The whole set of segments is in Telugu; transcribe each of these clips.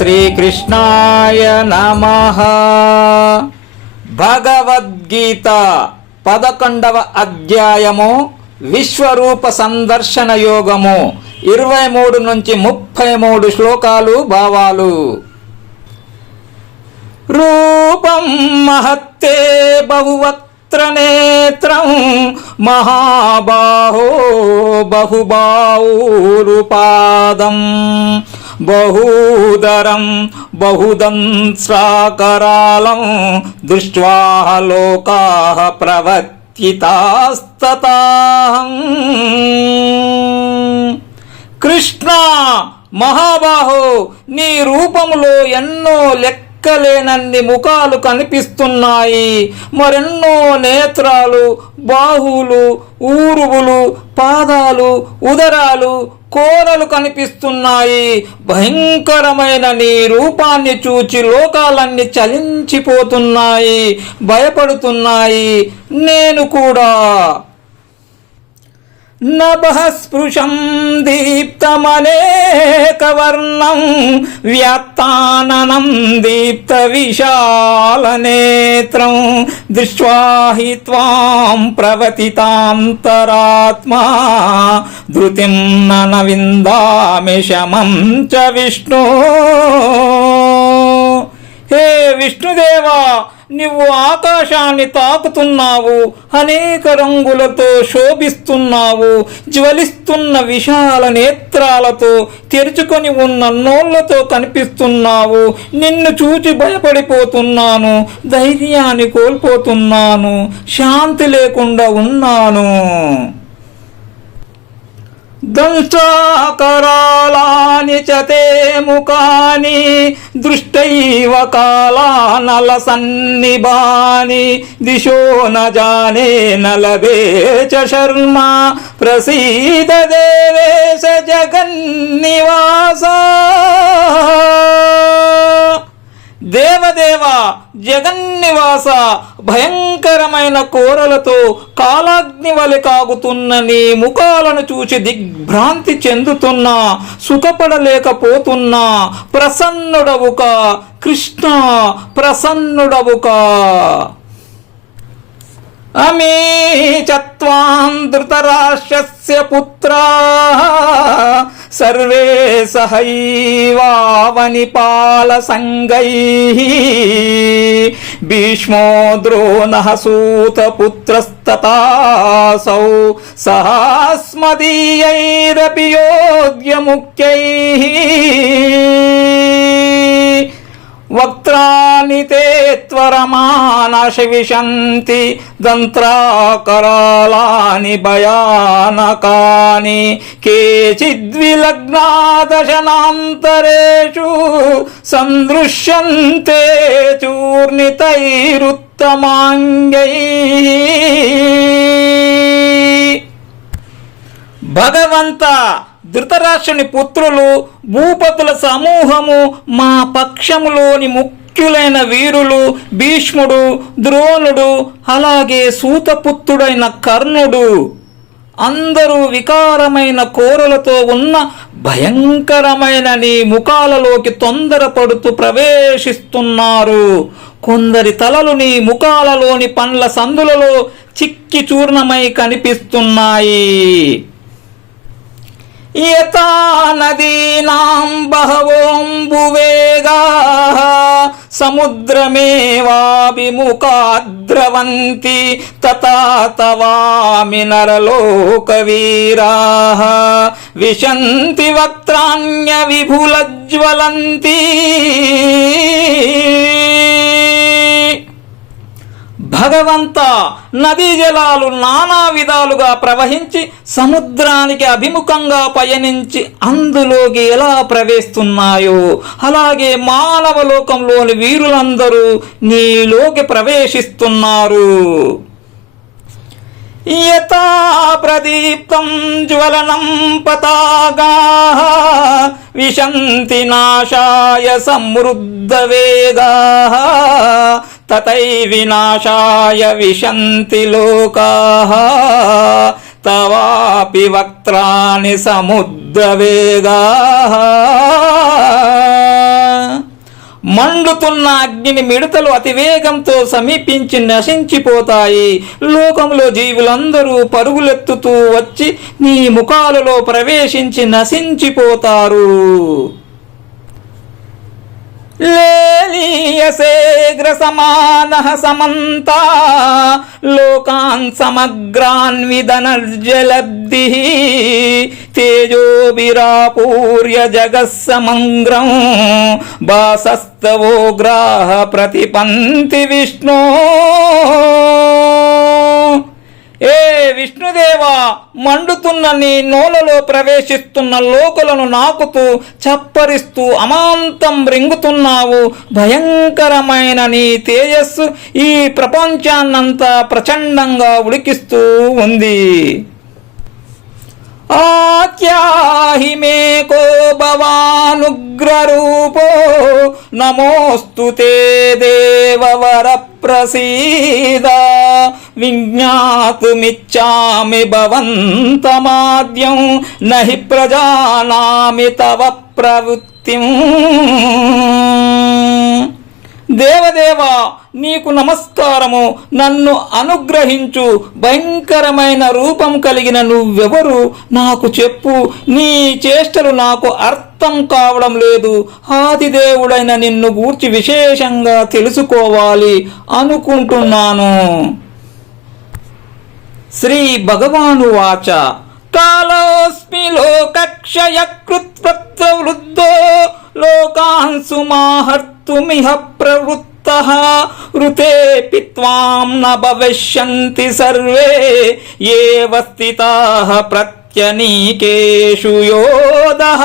శ్రీకృష్ణాయ నమః. భగవద్గీత 11వ అధ్యాయము విశ్వరూప సందర్శన యోగము 23 నుంచి 33 శ్లోకాలు భావాలు. రూపం మహత్తే బహువక్త్రనేత్రం మహాబాహో బహుబాహురుపాదం బహూదరం బహుదంస్రాకరాళం దృష్ట్వా లోకాః ప్రవర్తితాస్తతాః. కృష్ణ మహాబాహో, నీ రూపములో ఎన్నో లెక్కలేనన్ని ముఖాలు కనిపిస్తున్నాయి. మరెన్నో నేత్రాలు, బాహువులు, ఊరువులు, పాదాలు, ఉదరాలు, కోరలు కనిపిస్తున్నాయి. భయంకరమైన నీ రూపాన్ని చూచి లోకాలన్నీ చలించిపోతున్నాయి, భయపడుతున్నాయి. నేను కూడా నభః స్పృశం దీప్తమనేకవర్ణం వ్యాత్తాననం దీప్త విశాలనేత్రం దృష్ట్వా హి త్వాం ప్రవతితాంతరాత్మా ధృతిం న విందామి శమం చ విష్ణు. హే విష్ణుదేవా, నువ్వు ఆకాశాన్ని తాకుతున్నావు, అనేక రంగులతో శోభిస్తున్నావు, జ్వలిస్తున్న విశాల నేత్రాలతో, తెరుచుకొని ఉన్న నోళ్లతో కనిపిస్తున్నావు. నిన్ను చూచి భయపడిపోతున్నాను, ధైర్యాన్ని కోల్పోతున్నాను, శాంతి లేకుండా ఉన్నాను. దంష్ట్రాకరాళాని చ తే ముఖాని దృష్టైవ కాళానలసన్నిభాని దిశో న జానే న లభే చ శర్మా ప్రసీద దేవేశ జగన్నివాస. దేవదేవ, జగన్నివాస, భయంకరమైన కోరలతో కాలాగ్ని వలె కాగుతున్న నీ ముఖాలను చూసి దిగ్భ్రాంతి చెందుతున్నా, సుఖపడలేకపోతున్నా. ప్రసన్నుడవుకా కృష్ణ, ప్రసన్నుడవుకా. అమీ చత్వాం ధృతరాష్ట్రస్య పుత్రాః సర్వే సహైవావనిపాల సంగైః భీష్మో ద్రోణః సూతపుత్రస్తథాసౌ సహాస్మదీయైరపి యోధ్యముఖ్యైః. వక్త్రాని తే త్వరమానశ విశంతి దంత్రాకరాళాని భయానకాని కేచిద్విలగ్నా దశనాంతరేషు సందృశ్యంతే చూర్ణితైరుత్తమాంగైః. భగవంత, ధృతరాష్ట్రుని పుత్రులు, భూపతుల సమూహము, మా పక్షములోని ముఖ్యులైన వీరులు భీష్ముడు, ద్రోణుడు, అలాగే సూతపుత్రుడైన కర్ణుడు అందరూ వికారమైన కోరలతో ఉన్న భయంకరమైన నీ ముఖాలలోకి తొందరపడుతూ ప్రవేశిస్తున్నారు. కొందరి తలలు నీ ముఖాలలోని పండ్ల సందులలో చిక్కి చూర్ణమై కనిపిస్తున్నాయి. యథా నదీనాం బహవోంబువేగాః సముద్రమేవాభిముఖా ద్రవంతి తథా తవామి నరలోకవీరాః విశంతి వక్త్రాణ్య విభులజ్వలంతి. భగవంత, నదీ జలాలు నానా విధాలుగా ప్రవహించి సముద్రానికి అభిముఖంగా పయనించి అందులోకి ఎలా ప్రవేశిస్తున్నాయో అలాగే మానవ లోకంలోని వీరులందరూ నీలోకి ప్రవేశిస్తున్నారు. యథా ప్రదీప్తం జ్వలనం పతాకాః విశంతి నాశాయ సమృద్ధ వేగాః తతై వినాశాయ విశంతి లోకాః తవాపి వక్త్రాణి సముద్ర వేగాః. మండుతున్న అగ్నిని మిడతలు అతివేగంతో సమీపించి నశించిపోతాయి. లోకంలో జీవులందరూ పరుగులెత్తుతూ వచ్చి నీ ముఖాలలో ప్రవేశించి నశించిపోతారు. లేలీయసేగ్ర సమానః సమంతా లోకాన్ సమగ్రాన్ విదనర్జలబ్ధిః తేజోభిరాపూర్య జగస్సమంగ్రం భాసస్తవోగ్రాః ప్రతిపంతి విష్ణో. ఏ విష్ణుదేవా, మండుతున్న నీ నోలలో ప్రవేశిస్తున్న లోకులను నాకుతూ చప్పరిస్తూ అమాంతం రింగుతున్నావు. భయంకరమైన నీ తేజస్సు ఈ ప్రపంచాన్నంతా ప్రచండంగా ఉడికిస్తూ ఉంది. ఆత్యాహి మే కో భవానుగ్రరూపో నమోస్తు తే దేవవర ప్రసీద. విజ్ఞాతుమిచ్చామి భవంతమాద్యం నహి ప్రజానామి తవ ప్రవృత్తిం. దేవదేవా, నీకు నమస్కారము. నన్ను అనుగ్రహించు. భయంకరమైన రూపం కలిగిన నువ్వెవరు నాకు చెప్పు. నీ చేష్టలు నాకు అర్థం కావడం లేదు. ఆదిదేవుడైన నిన్ను గూర్చి విశేషంగా తెలుసుకోవాలి అనుకుంటున్నాను. శ్రీ భగవాను వాచ కాలోస్మి లోకక్షయకృత్ ప్రవృద్ధో లోకాన్ సుమాహర్తుమిహ ప్రవృత్తః ఋతేపి త్వాం న భవిష్యంతి సర్వే ఏవ స్థితాః ప్రత్యనీకేషు యోధః.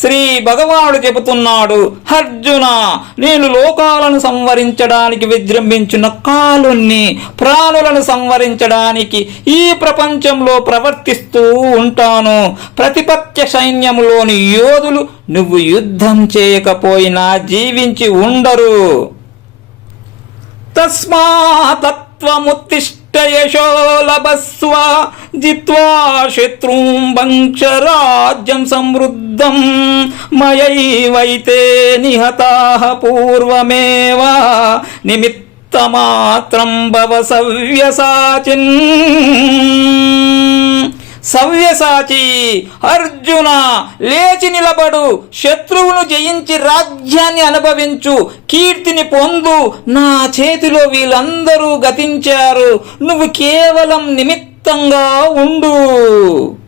శ్రీ భగవానుడు చెబుతున్నాడు, అర్జున, నేను లోకాలను సంవరించడానికి విజృంభించిన కాలుణ్ణి. ప్రాణులను సంవరించడానికి ఈ ప్రపంచంలో ప్రవర్తిస్తూ ఉంటాను. ప్రతిపత్య సైన్యములోని యోధులు నువ్వు యుద్ధం చేయకపోయినా జీవించి ఉండరు. తస్మాతత్వముత్తిష్ట యశో లభస్వ జిత్వా శత్రుం వంక్ష రాజ్యం సమృద్ధం మయైవైతే నిహతాః పూర్వమేవ నిమిత్తమాత్రం భవ సవ్యసాచిన్. సవ్యసాచి, అర్జున, లేచి నిలబడు. శత్రువును జయించి రాజ్యాన్ని అనుభవించు. కీర్తిని పొందు. నా చేతిలో వీళ్ళందరూ గతించారు. నువ్వు కేవలం నిమిత్తంగా ఉండు.